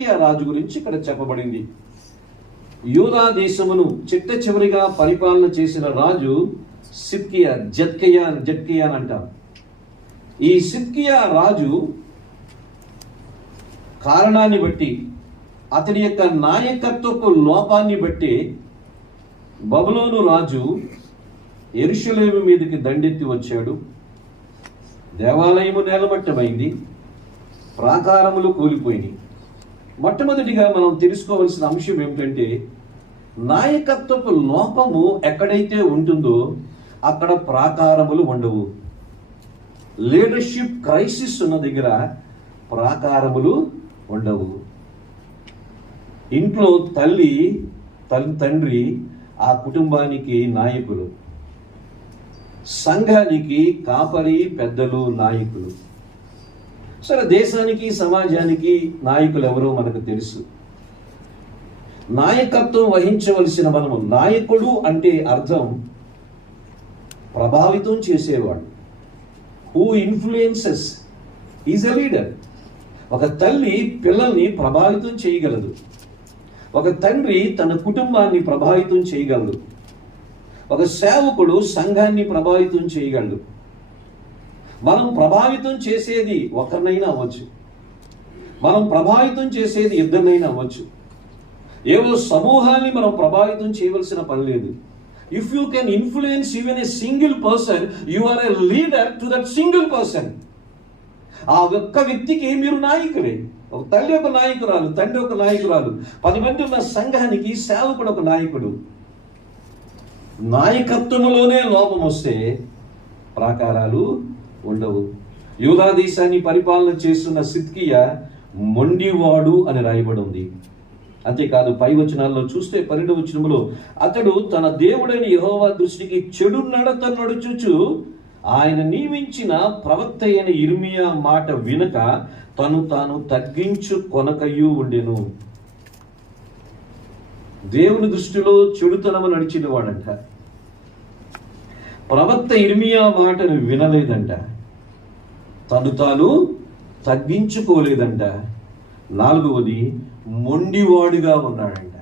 రాజు గురించి ఇక్కడ చెప్పబడింది. యూదా దేశమును చిట్ట చివరిగా పరిపాలన చేసిన రాజు సిద్కియా, జద్కియా అంటారు. ఈ సిద్కియా రాజు కారణాన్ని బట్టి, అతని యొక్క నాయకత్వపు లోపాన్ని బట్టి బబులోను రాజు యెరూషలేము మీదకి దండెత్తి వచ్చాడు. దేవాలయము నేలమట్టమైంది, ప్రాకారములు కూలిపోయినాయి. మొట్టమొదటిగా మనం తెలుసుకోవాల్సిన అంశం ఏమిటంటే, నాయకత్వపు లోపము ఎక్కడైతే ఉంటుందో అక్కడ ప్రాకారములు ఉండవు. లీడర్షిప్ క్రైసిస్ ఉన్న దగ్గర ప్రాకారములు ఉండవు. ఇంట్లో తండ్రి ఆ కుటుంబానికి నాయకులు, సంఘానికి కాపరి పెద్దలు నాయకులు. సరే, దేశానికి సమాజానికి నాయకులు ఎవరో మనకు తెలుసు. నాయకత్వం వహించవలసిన మనము, నాయకుడు అంటే అర్థం ప్రభావితం చేసేవాడు. Who influences is a leader. ఒక తల్లి పిల్లల్ని ప్రభావితం చేయగలదు, ఒక తండ్రి తన కుటుంబాన్ని ప్రభావితం చేయగలడు, ఒక సేవకుడు సంఘాన్ని ప్రభావితం చేయగలడు. మనం ప్రభావితం చేసేది ఒకరినైనా అవ్వచ్చు, మనం ప్రభావితం చేసేది ఇద్దరినైనా అవ్వచ్చు. ఏవో సమూహాన్ని మనం ప్రభావితం చేయవలసిన పని లేదు. If you can influence even a single person, you are a leader to that single person. ఆ ఒక్క వ్యక్తికి మీరు నాయకులే. ఒక తల్లి ఒక నాయకురాలు, తండ్రి ఒక నాయకురాలు, 10 మంది ఉన్న సంఘానికి సేవకుడు ఒక నాయకుడు. నాయకత్వములోనే లోపం వస్తే ప్రాకారాలు ఉండవు. యూదా దేశాన్ని పరిపాలన చేస్తున్న సిద్కియా మొండివాడు అని రాయబడి ఉంది. అంతేకాదు, పై వచనాల్లో చూస్తే 12వ వచనంలో, అతడు తన దేవుడైన యెహోవా దృష్టికి చెడు నడత నడుచుచు ఆయన నియమించిన ప్రవక్త అయిన యిర్మీయా మాట వినక తను తాను తగ్గించు కొనకయు ఉండెను. దేవుని దృష్టిలో చెడుతనము నడిచిన వాడంట. ప్రవక్త యిర్మీయా మాటను వినలేదంట, తను తాను తగ్గించుకోలేదంట. 4వది, మొండివాడుగా ఉన్నాడంట.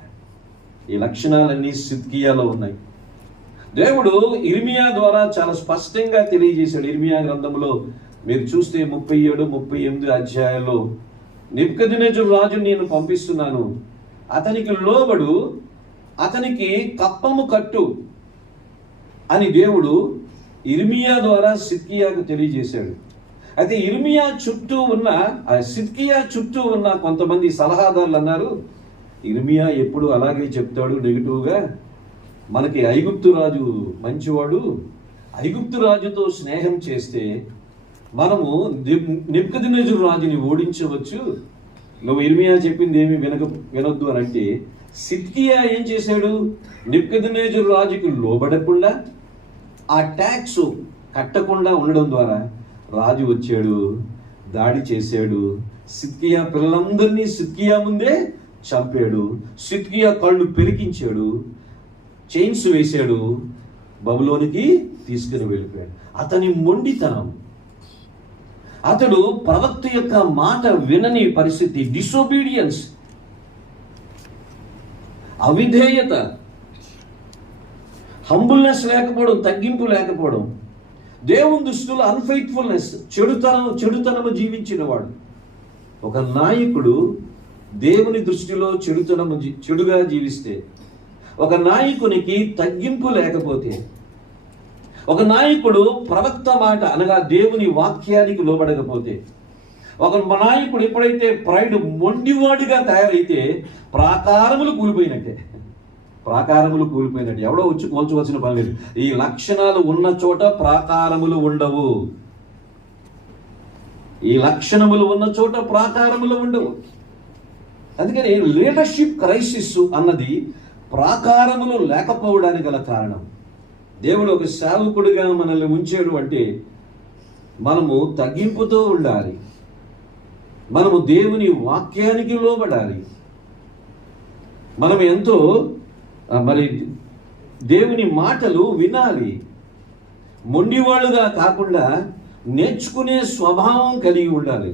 ఈ లక్షణాలన్నీ సిద్కియాలో ఉన్నాయి. దేవుడు యిర్మీయా ద్వారా చాలా స్పష్టంగా తెలియజేశాడు. యిర్మీయా గ్రంథంలో మీరు చూస్తే 37, 38 అధ్యాయాల్లో, నెబుకద్నెజరు రాజు నేను పంపిస్తున్నాను, అతనికి లోబడు, అతనికి కప్పము కట్టు అని దేవుడు యిర్మీయా ద్వారా సిద్కియాకు తెలియజేశాడు. అయితే యిర్మీయా చుట్టూ ఉన్న, సిద్కియా చుట్టూ ఉన్న కొంతమంది సలహాదారులు అన్నారు, యిర్మీయా ఎప్పుడు అలాగే చెప్తాడు నెగిటివ్గా, మనకి ఐగుప్తు రాజు మంచివాడు, ఐగుప్తు రాజుతో స్నేహం చేస్తే మనము నెబుకద్నెజరు రాజుని ఓడించవచ్చు, నువ్వు యిర్మీయా చెప్పింది ఏమి వినొద్దు అని అంటే, సిద్కియా ఏం చేశాడు? నెబుకద్నెజరు రాజుకు లోబడకుండా, ఆ ట్యాక్స్ కట్టకుండా ఉండడం ద్వారా రాజు వచ్చాడు, దాడి చేశాడు. సిద్కియా పిల్లలందరినీ సిద్కియా ముందే చంపాడు. సిద్కియా కళ్ళు పెరికించాడు, చైన్స్ వేశాడు, బబులోనికి తీసుకుని వెళ్ళిపోయాడు. అతని మొండితనం, అతడు ప్రవక్త యొక్క మాట వినని పరిస్థితి, డిసోబీడియన్స్, అవిధేయత, హంబుల్నెస్ లేకపోవడం, తగ్గింపు లేకపోవడం, దేవుని దృష్టిలో అన్ఫెయిత్ఫుల్నెస్, చెడుతనము జీవించిన వాడు. ఒక నాయకుడు దేవుని దృష్టిలో చెడుగా జీవిస్తే, ఒక నాయకునికి తగ్గింపు లేకపోతే, ఒక నాయకుడు ప్రవక్త మాట అనగా దేవుని వాక్యానికి లోబడకపోతే, ఒక నాయకుడు ఎప్పుడైతే ప్రైడ్ మొండివాడిగా తయారైతే ప్రాకారములు కూలిపోయినట్టే. ఎవడో వచ్చి కోల్చవలసిన పని లేదు. ఈ లక్షణాలు ఉన్న చోట ప్రాకారములు ఉండవు. ఈ లక్షణములు ఉన్న చోట ప్రాకారములు ఉండవు. అందుకని లీడర్షిప్ క్రైసిస్ అన్నది ప్రాకారములు లేకపోవడానికి గల కారణం. దేవుడు ఒక సేవకుడిగా మనల్ని ఉంచాడు అంటే మనము తగ్గింపుతో ఉండాలి, మనము దేవుని వాక్యానికి లోబడాలి, మనం ఎంతో దేవుని మాటలు వినాలి. మొండివాళ్ళుగా కాకుండా నేర్చుకునే స్వభావం కలిగి ఉండాలి.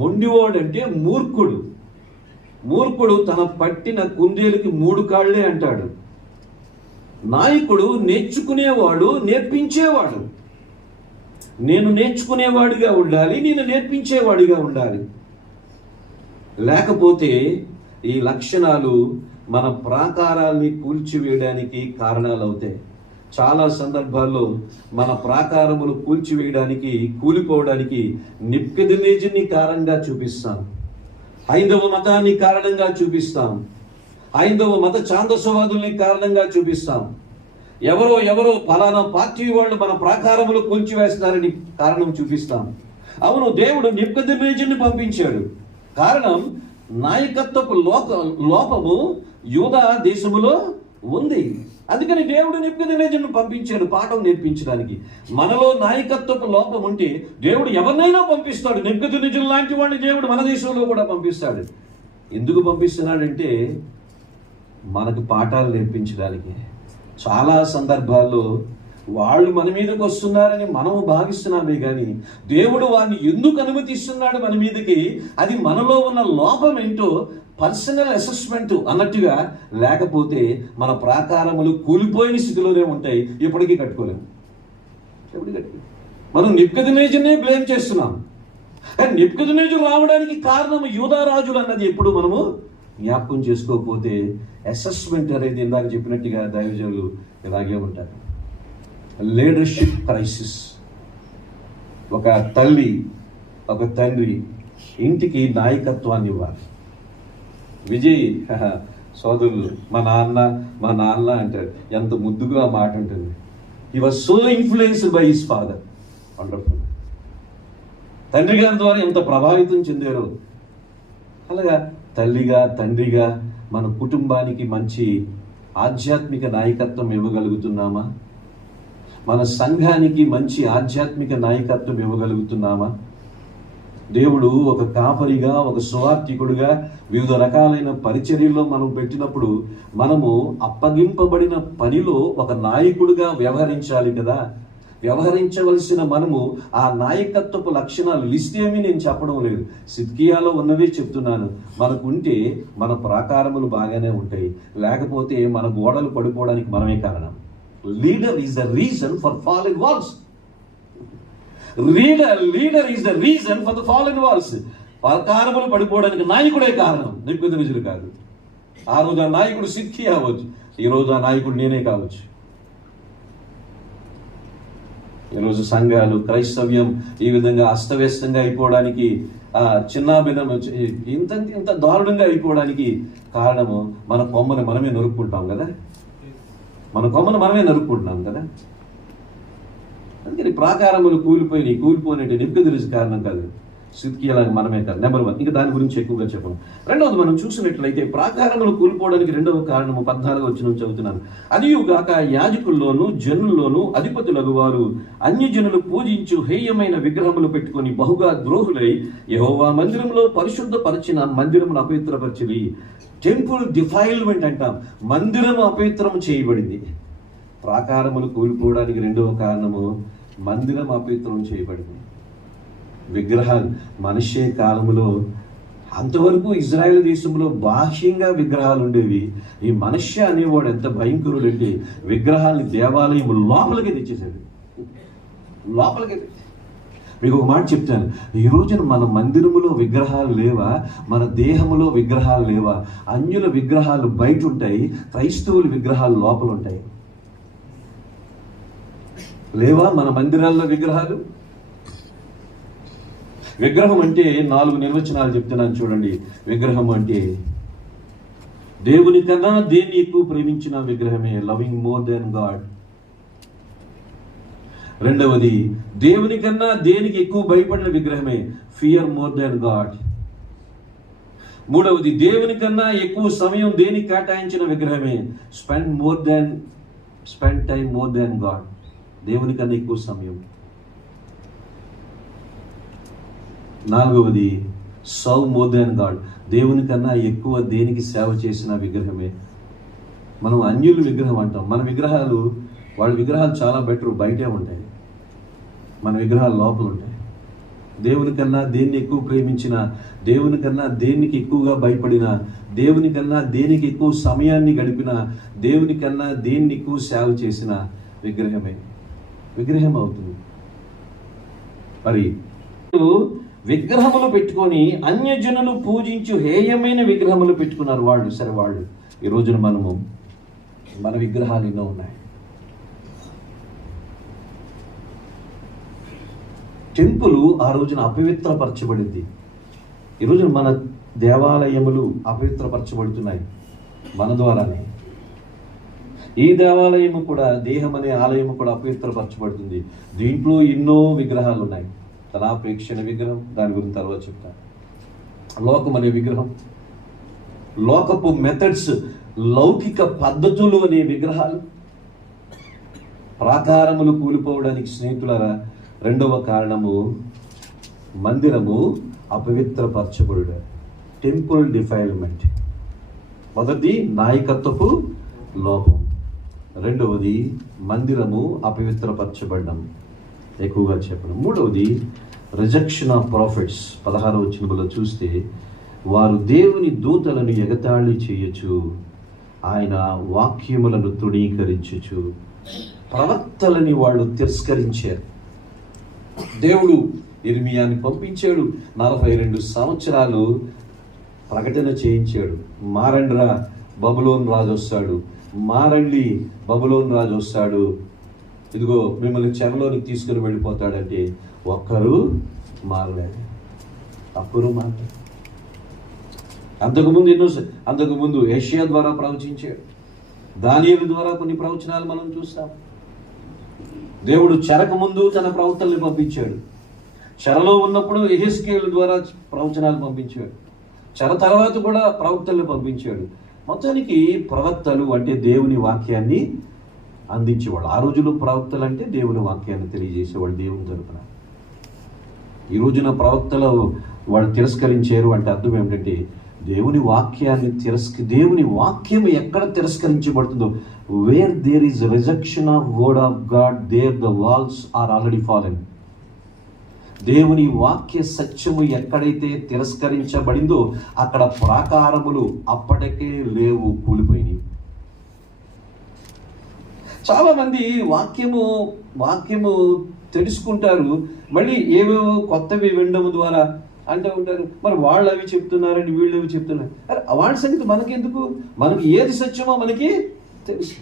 మొండివాడు అంటే మూర్ఖుడు. మూర్ఖుడు తన పట్టిన కుందేలుకి 3 కాళ్ళే అంటాడు. నాయకుడు నేర్చుకునేవాడు, నేర్పించేవాడు. నేను నేర్చుకునేవాడిగా ఉండాలి, నేను నేర్పించేవాడిగా ఉండాలి. లేకపోతే ఈ లక్షణాలు మన ప్రాకారాల్ని కూల్చివేయడానికి కారణాలు అవుతాయి. చాలా సందర్భాల్లో మన ప్రాకారములు కూల్చివేయడానికి, కూలిపోవడానికి నెబుకద్నెజరుని కారణంగా చూపిస్తాం, హైందవ మతాన్ని కారణంగా చూపిస్తాం, హైందవ మత ఛాందసవాదుల్ని కారణంగా చూపిస్తాం. ఎవరో ఫలానా పార్టీ వాళ్ళు మన ప్రాకారములు కూల్చివేస్తారని కారణం చూపిస్తాం. అవును, దేవుడు నెబుకద్నెజరుని పంపించాడు. కారణం నాయకత్వపు లోపము యూదా దేశములో ఉంది. అందుకని దేవుడు నెబుకద్నెజరుని పంపించాడు పాఠం నేర్పించడానికి. మనలో నాయకత్వపు లోపం ఉంటే దేవుడు ఎవరినైనా పంపిస్తాడు. నెబుకద్నెజరు లాంటి వాడిని దేవుడు మన దేశంలో కూడా పంపిస్తాడు. ఎందుకు పంపిస్తున్నాడంటే మనకు పాఠాలు నేర్పించడానికి. చాలా సందర్భాల్లో వాళ్ళు మన మీదకి వస్తున్నారని మనము భావిస్తున్నామే కానీ దేవుడు వారిని ఎందుకు అనుమతిస్తున్నాడు మన మీదకి, అది మనలో ఉన్న లోపం ఏంటో పర్సనల్ అసెస్మెంట్ అన్నట్టుగా. లేకపోతే మన ప్రాకారములు కూలిపోయిన స్థితిలోనే ఉంటాయి, ఎప్పటికీ కట్టుకోలేము. మనం నెబుకద్నెజరునే బ్లేమ్ చేస్తున్నాం. నెబుకద్నెజరు రావడానికి కారణం యూదా రాజులు అన్నది ఎప్పుడు మనము జ్ఞాపకం చేసుకోకపోతే అసెస్మెంట్ అనేది ఇందాక చెప్పినట్టుగా దైవజనులు ఇలాగే ఉంటారు. Leadership crisis. ఒక తల్లి, ఒక తండ్రి ఇంటికి నాయకత్వాన్ని ఇవ్వాలి. విజయ్ సోదరులు మా నాన్న అంటాడు. ఎంత ముద్దుగా ఆ మాట ఉంటుంది. హి was so influenced by his father. Wonderful. తండ్రి గారి ద్వారా ఎంత ప్రభావితం చెందారో. అలాగా తల్లిగా, తండ్రిగా మన కుటుంబానికి మంచి ఆధ్యాత్మిక నాయకత్వం ఇవ్వగలుగుతున్నామా? మన సంఘానికి మంచి ఆధ్యాత్మిక నాయకత్వం ఇవ్వగలుగుతున్నామా? దేవుడు ఒక కాపరిగా, ఒక సువార్థికుడుగా వివిధ రకాలైన పరిచర్యల్లో మనం పెట్టినప్పుడు మనము అప్పగింపబడిన పనిలో ఒక నాయకుడిగా వ్యవహరించాలి కదా. వ్యవహరించవలసిన మనము ఆ నాయకత్వపు లక్షణాలు లిస్ట్ ఏమీ నేను చెప్పడం లేదు, సిద్కియాలో ఉన్నవే చెప్తున్నాను. మనకుంటే మన ప్రాకారములు బాగానే ఉంటాయి, లేకపోతే మన గోడలు పడిపోవడానికి మనమే కారణం. Leader is the reason for fallen walls. Leader is the reason for the fallen walls. ప్రాకారములు పడిపోవడానికి నాయకుడే కారణం, నెబుకద్నెజరు కాదు. ఆ రోజు ఆ నాయకుడు సిద్కియా అవ్వచ్చు, ఈ రోజు ఆ నాయకుడు నేనే కావచ్చు. ఈరోజు సంఘాలు, క్రైస్తవ్యం ఈ విధంగా అస్తవ్యస్తంగా అయిపోవడానికి, చిన్నాభిన్నం ఇంత దారుణంగా అయిపోవడానికి కారణము మన కొమ్మని మనమే నరుక్కుంటాం కదా. అందుకని ప్రాకారములు కూలిపోయినట్టు నెబుకద్నెజరు కారణం కాదు, సిద్కియాలాగా మనమే కాదు. నెంబర్ 1. ఇంకా దాని గురించి ఎక్కువగా చెప్పము. రెండవది, మనం చూసినట్లయితే ప్రాకారములు కూలిపోవడానికి రెండవ కారణము 14వ వచనం చదువుతున్నాను. అదియుగాక యాజకుల్లోను జనుల్లోను అధిపతులకు వారు అన్యజనులు పూజించు హేయమైన విగ్రహములు పెట్టుకొని బహుగా ద్రోహులై యెహోవా మందిరంలో పరిశుద్ధపరిచిన మందిరమును అపవిత్రపరిచిరి. టెంపుల్ డిఫైల్మెంట్ అంటాం. మందిరము అపవిత్రం చేయబడింది. ప్రాకారములు కూలిపోవడానికి రెండవ కారణము మందిరం అపవిత్రం చేయబడింది. విగ్రహాలు మనిషే కాలములో అంతవరకు ఇజ్రాయెల్ దేశంలో బాహ్యంగా విగ్రహాలు ఉండేవి. ఈ మనుష్య అనేవాడు ఎంత భయంకరుడు అంటే విగ్రహాలని దేవాలయం లోపలికి తెచ్చేసాడు. మీకు ఒక మాట చెప్తాను. ఈ రోజున మన మందిరములో విగ్రహాలు లేవా? మన దేహములో విగ్రహాలు లేవా? అన్యుల విగ్రహాలు బయట ఉంటాయి, క్రైస్తవుల విగ్రహాలు లోపల ఉంటాయి. లేవా మన మందిరాల్లో విగ్రహాలు? విగ్రహం అంటే 4 నిర్వచనాలు చెప్తున్నాను చూడండి. విగ్రహం అంటే దేవుని కన్నా దేన్ని ఎక్కువ ప్రేమించిన విగ్రహమే, లవింగ్ మోర్ దెన్ గాడ్. రెండవది, దేవుని కన్నా దేనికి ఎక్కువ భయపడిన విగ్రహమే, ఫియర్ మోర్ దెన్ గాడ్. మూడవది, దేవుని కన్నా ఎక్కువ సమయం దేనికి కేటాయించిన విగ్రహమే, spend time more than God. దేవుని కన్నా ఎక్కువ సమయం. నాలుగవది, సర్వ్ మోర్ దెన్ గాడ్. దేవుని కన్నా ఎక్కువ దేనికి సేవ చేసిన విగ్రహమే. మనం అన్యుల విగ్రహం అంటాం. మన విగ్రహాలు, వాళ్ళ విగ్రహాలు చాలా బెటర్, బయటే ఉంటాయి. మన విగ్రహాలు లోపల ఉంటాయి. దేవుని కన్నా దేన్ని ఎక్కువ ప్రేమించిన, దేవుని కన్నా దేనికి ఎక్కువగా భయపడిన, దేవుని కన్నా దేనికి ఎక్కువ సమయాన్ని గడిపిన, దేవుని కన్నా దేన్ని ఎక్కువ సేవ చేసిన విగ్రహం అవుతుంది. మరి విగ్రహములు పెట్టుకొని అన్యజనులు పూజించు హేయమైన విగ్రహములు పెట్టుకున్నారు వాళ్ళు. సరే, వాళ్ళు ఈ రోజున మన విగ్రహాలు ఎన్నో ఉన్నాయి. టెంపుల్ ఆ రోజున అపవిత్రపరచబడింది. ఈ రోజున మన దేవాలయములు అపవిత్రపరచబడుతున్నాయి మన ద్వారానే. ఈ దేవాలయము కూడా, దేహం అనే ఆలయము కూడా అపవిత్రపరచబడుతుంది. దీంట్లో ఎన్నో విగ్రహాలు ఉన్నాయి. ధనాపేక్షణ విగ్రహం, దాని గురించి తర్వాత చెప్తాను. లోకం అనే విగ్రహం, లోకపు మెథడ్స్, లౌకిక పద్ధతులు అనే విగ్రహాలు, ప్రాకారములు కూలిపోవడానికి స్నేహితులారా రెండవ కారణము మందిరము అపవిత్రపరచబడుట, టెంపుల్ డిఫైల్మెంట్. మొదటిది నాయకత్వపు లోపం, రెండవది మందిరము అపవిత్రపరచబడడం, ఎక్కువగా చెప్పడం. మూడవది రిజెక్షన్ ఆఫ్ ప్రాఫిట్స్. 16వ వచనంలో చూస్తే, వారు దేవుని దూతలను ఎగతాళి చేయొచ్చు, ఆయన వాక్యములను తృణీకరించచ్చు. ప్రవక్తలని వాళ్ళు తిరస్కరించారు. దేవుడు ఇర్మియాని పంపించాడు, 42 సంవత్సరాలు ప్రకటన చేయించాడు. మారండ్రా, బబులోను రాజు వస్తాడు, మారండి, బబులోను రాజు వస్తాడు, ఇదిగో మిమ్మల్ని చెరలోనికి తీసుకుని వెళ్ళిపోతాడంటే ఒక్కరు మారలేదు, ఒక్కరు మారలేదు. అంతకుముందు యెషయా ద్వారా ప్రవచించాడు, దానియేలు ద్వారా కొన్ని ప్రవచనాలు మనం చూస్తాం. దేవుడు చెరకు ముందు తన ప్రవక్తల్ని పంపించాడు, చెరలో ఉన్నప్పుడు యెహెజ్కేలు ద్వారా ప్రవచనాలు పంపించాడు, చెర తర్వాత కూడా ప్రవక్తల్ని పంపించాడు. మొత్తానికి ప్రవక్తలు అంటే దేవుని వాక్యాన్ని అందించేవాళ్ళు. ఆ రోజుల్లో ప్రవక్తలు అంటే దేవుని వాక్యాన్ని తెలియజేసేవాళ్ళు దేవుని తరపున. ఈ రోజున ప్రవక్తలు వాళ్ళు తిరస్కరించారు అంటే అర్థం ఏమిటంటే, దేవుని వాక్యాన్ని దేవుని వాక్యం ఎక్కడ తిరస్కరించబడుతుందో, where there is rejection of word of God, there the walls are already fallen. దేవుని వాక్య సత్యము ఎక్కడైతే తిరస్కరించబడిందో అక్కడ ప్రాకారములు అప్పటికే లేవు, కూలిపోయినాయి. చాలా మంది వాక్యము తెలుసుకుంటారు, మళ్ళీ ఏవేవో కొత్తవి వినడం ద్వారా అంటూ ఉంటారు. మరి వాళ్ళు అవి చెప్తున్నారని వీళ్ళు అవి చెప్తున్నారు. అరే, వాడి సంగతి మనకెందుకు? మనకి ఏది సత్యమో మనకి తెలుసు.